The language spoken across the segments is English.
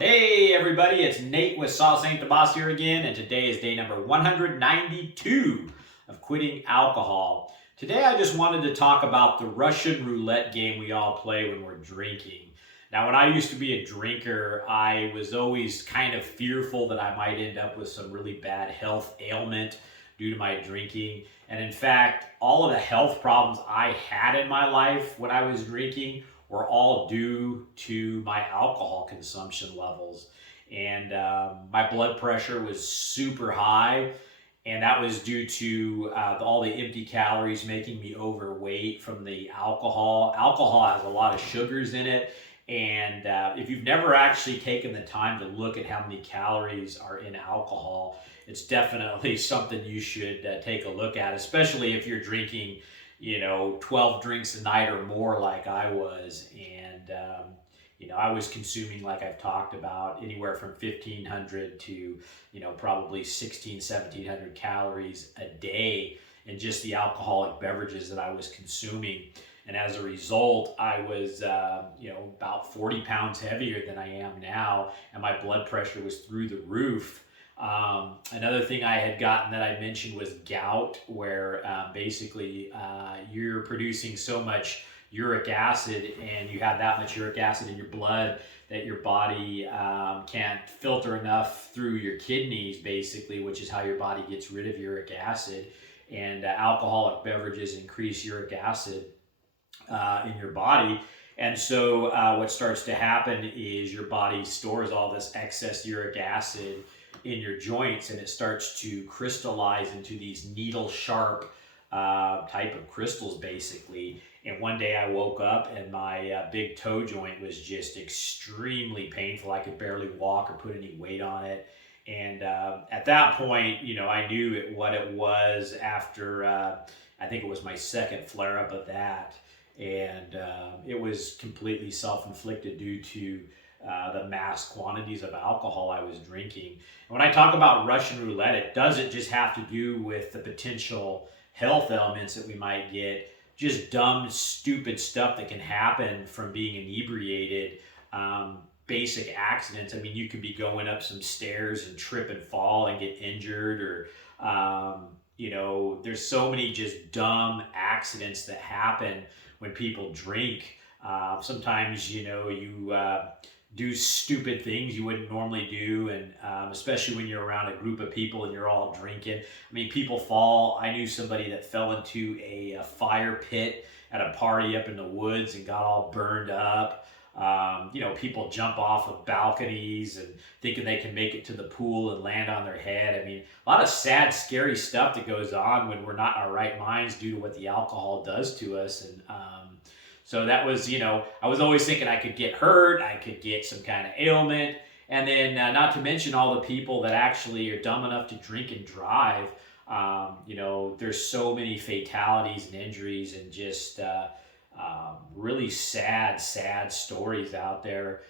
Hey everybody, it's Nate with Sauce Ain't the Boss here again, and today is day number 192 of quitting alcohol. Today I just wanted to talk about the Russian roulette game we all play when we're drinking. Now, when I used to be a drinker, I was always kind of fearful that I might end up with some really bad health ailment due to my drinking. And in fact, all of the health problems I had in my life when I was drinking were all due to my alcohol consumption levels. And my blood pressure was super high. And that was due to all the empty calories making me overweight from the alcohol. Alcohol has a lot of sugars in it. And if you've never actually taken the time to look at how many calories are in alcohol, it's definitely something you should take a look at, especially if you're drinking 12 drinks a night or more like I was. And, I was consuming, like I've talked about, anywhere from 1,500 to, probably 1,700 calories a day in just the alcoholic beverages that I was consuming. And as a result, I was, about 40 pounds heavier than I am now, and my blood pressure was through the roof. Another thing I had gotten that I mentioned was gout, where basically you're producing so much uric acid, and you have that much uric acid in your blood that your body can't filter enough through your kidneys, basically, which is how your body gets rid of uric acid. And alcoholic beverages increase uric acid in your body. And so what starts to happen is your body stores all this excess uric acid in your joints, and it starts to crystallize into these needle sharp type of crystals, basically. And one day I woke up and my big toe joint was just extremely painful. I could barely walk or put any weight on it. And at that point, I knew what it was after, I think it was my second flare up of that. And it was completely self-inflicted due to the mass quantities of alcohol I was drinking. And when I talk about Russian roulette, it doesn't just have to do with the potential health elements that we might get, just dumb, stupid stuff that can happen from being inebriated. Basic accidents. I mean, you could be going up some stairs and trip and fall and get injured, or there's so many just dumb accidents that happen when people drink. Sometimes, you do stupid things you wouldn't normally do, and especially when you're around a group of people and you're all drinking. I mean, people fall. I knew somebody that fell into a fire pit at a party up in the woods and got all burned up. People jump off of balconies and thinking they can make it to the pool and land on their head. I mean, a lot of sad, scary stuff that goes on when we're not in our right minds due to what the alcohol does to us. And so that was, I was always thinking I could get hurt, I could get some kind of ailment. And then not to mention all the people that actually are dumb enough to drink and drive. There's so many fatalities and injuries and just really sad stories out there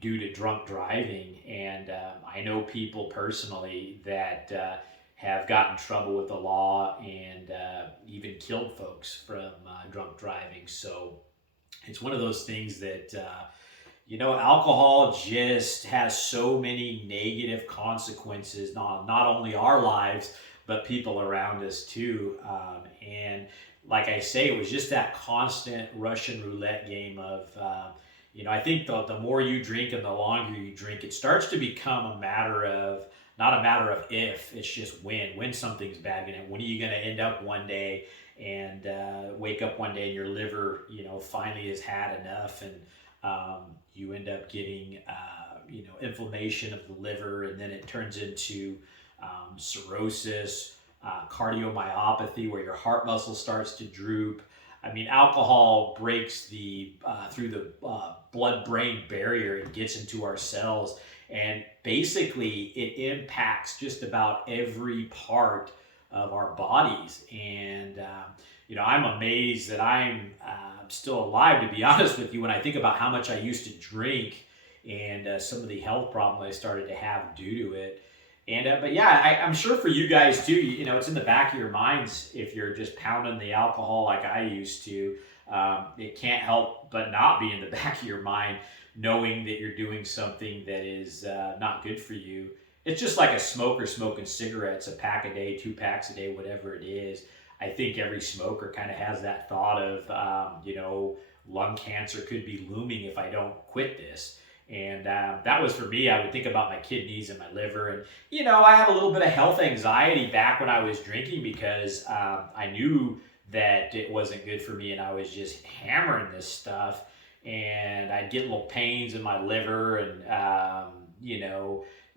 due to drunk driving. And I know people personally that have gotten in trouble with the law and even killed folks from drunk driving. So it's one of those things that, alcohol just has so many negative consequences, not only our lives, but people around us too. And like I say, it was just that constant Russian roulette game of, I think the more you drink and the longer you drink, it starts to become a matter of, not a matter of if, it's just when something's bad. When are you going to end up one day and wake up one day and your liver, finally has had enough, and you end up getting, inflammation of the liver, and then it turns into cirrhosis, cardiomyopathy, where your heart muscle starts to droop. I mean, alcohol breaks through the blood-brain barrier and gets into our cells, and basically it impacts just about every part of our bodies. And I'm amazed that I'm still alive, to be honest with you, when I think about how much I used to drink and some of the health problems I started to have due to it. And but yeah, I'm sure for you guys too, it's in the back of your minds if you're just pounding the alcohol like I used to. it can't help but not be in the back of your mind, knowing that you're doing something that is not good for you. It's just like a smoker smoking cigarettes, a pack a day, 2 packs a day, whatever it is. I think every smoker kind of has that thought of, lung cancer could be looming if I don't quit this. And that was for me. I would think about my kidneys and my liver. And, I had a little bit of health anxiety back when I was drinking because I knew that it wasn't good for me and I was just hammering this stuff. And I'd get little pains in my liver and,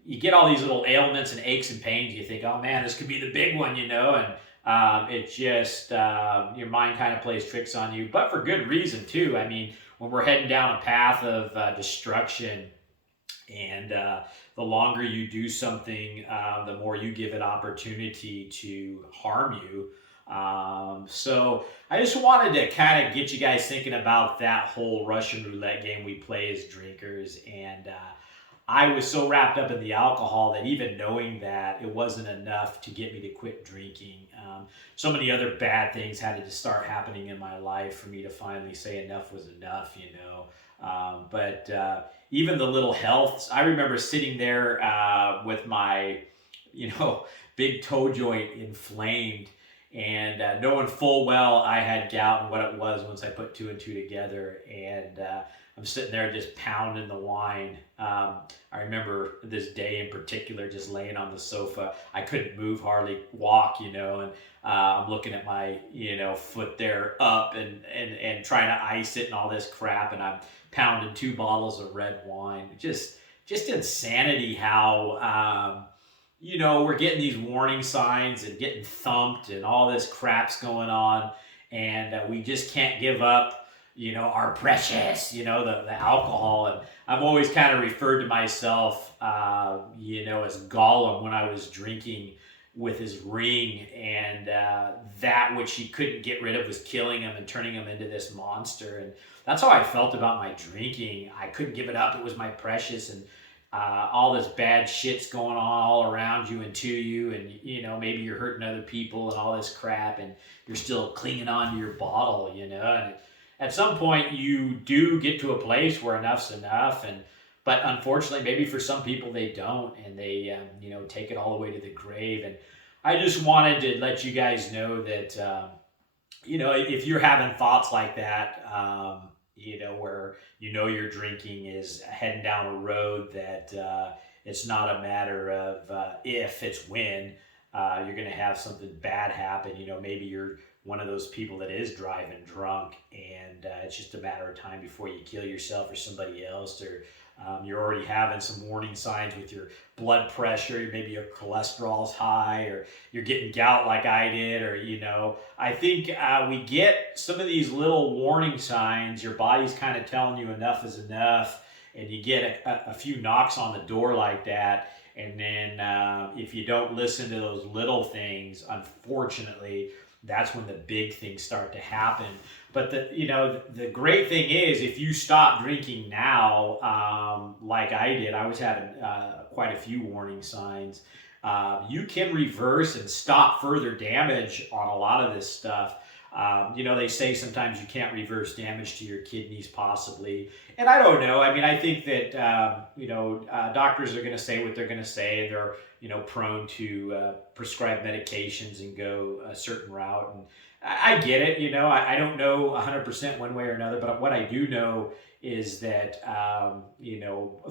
you get all these little ailments and aches and pains. You think, oh man, this could be the big one, and it just, your mind kind of plays tricks on you, but for good reason too. I mean, when we're heading down a path of destruction and the longer you do something, the more you give it opportunity to harm you. So I just wanted to kind of get you guys thinking about that whole Russian roulette game we play as drinkers. And I was so wrapped up in the alcohol that even knowing that it wasn't enough to get me to quit drinking. So many other bad things had to start happening in my life for me to finally say enough was enough, But even the little health, I remember sitting there with my, big toe joint inflamed and knowing full well I had gout and what it was once I put 2 and 2 together. And I'm sitting there just pounding the wine. I remember this day in particular, just laying on the sofa. I couldn't move, hardly walk, and I'm looking at my, foot there up and trying to ice it and all this crap. And I'm pounding 2 bottles of red wine. Just insanity how, we're getting these warning signs and getting thumped and all this crap's going on. And we just can't give up, our precious, the alcohol. And I've always kind of referred to myself, as Gollum when I was drinking with his ring, and that which he couldn't get rid of was killing him and turning him into this monster. And that's how I felt about my drinking. I couldn't give it up. It was my precious, and all this bad shit's going on all around you and to you, and maybe you're hurting other people and all this crap, and you're still clinging on to your bottle, and at some point you do get to a place where enough's enough. But unfortunately, maybe for some people they don't, and they take it all the way to the grave. And I just wanted to let you guys know that if you're having thoughts like that, where your drinking is heading down a road that it's not a matter of if, it's when you're going to have something bad happen. Maybe you're one of those people that is driving drunk, and it's just a matter of time before you kill yourself or somebody else, or you're already having some warning signs with your blood pressure, maybe your cholesterol's high, or you're getting gout like I did, or, I think we get some of these little warning signs. Your body's kind of telling you enough is enough, and you get a few knocks on the door like that. And then if you don't listen to those little things, unfortunately, that's when the big things start to happen. But the great thing is, if you stop drinking now, like I did, I was having quite a few warning signs. You can reverse and stop further damage on a lot of this stuff. They say sometimes you can't reverse damage to your kidneys, possibly. And I don't know. I mean, I think that, doctors are going to say what they're going to say. They're, prone to prescribe medications and go a certain route. And I get it. I don't know 100% one way or another. But what I do know is that,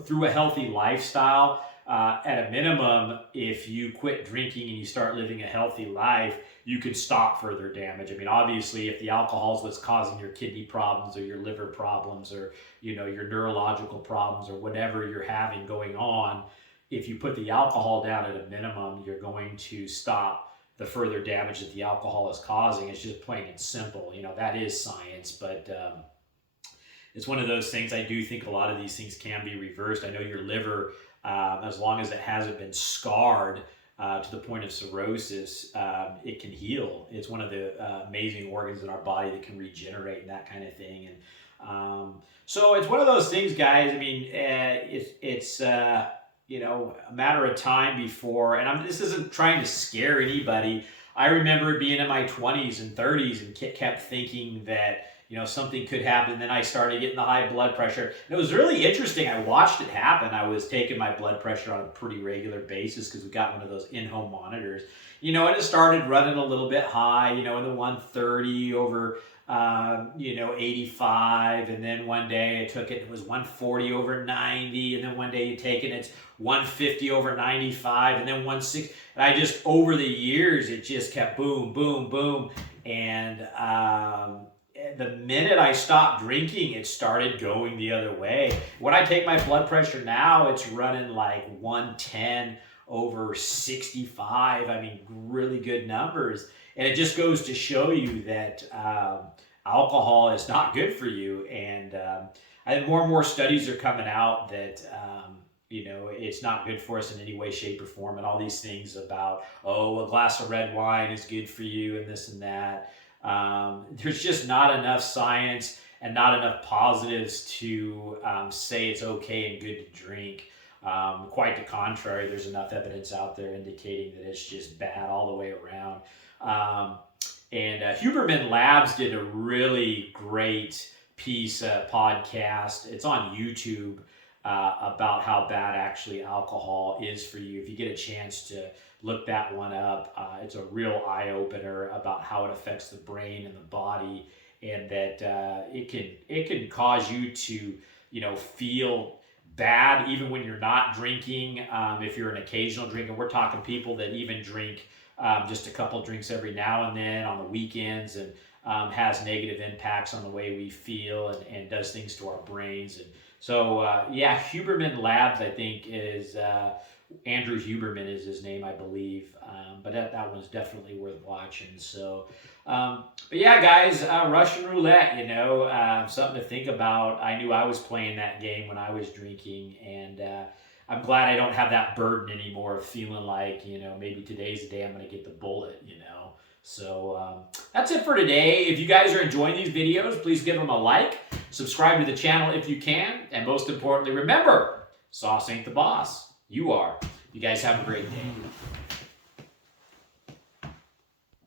through a healthy lifestyle, at a minimum, if you quit drinking and you start living a healthy life, you can stop further damage. I mean, obviously, if the alcohol is what's causing your kidney problems or your liver problems or, your neurological problems or whatever you're having going on, if you put the alcohol down at a minimum, you're going to stop the further damage that the alcohol is causing. It's just plain and simple. That is science, but it's one of those things. I do think a lot of these things can be reversed. I know your liver, as long as it hasn't been scarred to the point of cirrhosis, it can heal. It's one of the amazing organs in our body that can regenerate and that kind of thing. And so it's one of those things, guys. I mean, it's a matter of time before, and this isn't trying to scare anybody. I remember being in my 20s and 30s and kept thinking that, something could happen. Then I started getting the high blood pressure. And it was really interesting. I watched it happen. I was taking my blood pressure on a pretty regular basis because we got one of those in-home monitors. And it started running a little bit high, in the 130 over 85, and then one day I took it, it was 140 over 90, and then one day you take it, it's 150 over 95, and then 160, and I just, over the years, it just kept boom, boom, boom, and the minute I stopped drinking, it started going the other way. When I take my blood pressure now, it's running like 110 over 65, I mean, really good numbers. And it just goes to show you that alcohol is not good for you. And I think more and more studies are coming out that, it's not good for us in any way, shape, or form. And all these things about, a glass of red wine is good for you and this and that. There's just not enough science and not enough positives to say it's okay and good to drink. Quite the contrary, there's enough evidence out there indicating that it's just bad all the way around. And Huberman Labs did a really great piece, podcast. It's on YouTube about how bad actually alcohol is for you. If you get a chance to look that one up, it's a real eye-opener about how it affects the brain and the body, and that it can cause you to feel bad even when you're not drinking. If you're an occasional drinker, we're talking people that even drink just a couple drinks every now and then on the weekends, and has negative impacts on the way we feel and does things to our brains. And so, Huberman Labs, I think, is Andrew Huberman is his name, I believe. But that one's definitely worth watching. So, but yeah, guys, Russian roulette, something to think about. I knew I was playing that game when I was drinking, and I'm glad I don't have that burden anymore of feeling like, maybe today's the day I'm going to get the bullet, So that's it for today. If you guys are enjoying these videos, please give them a like, subscribe to the channel if you can, and most importantly, remember, sauce ain't the boss. You are. You guys have a great day.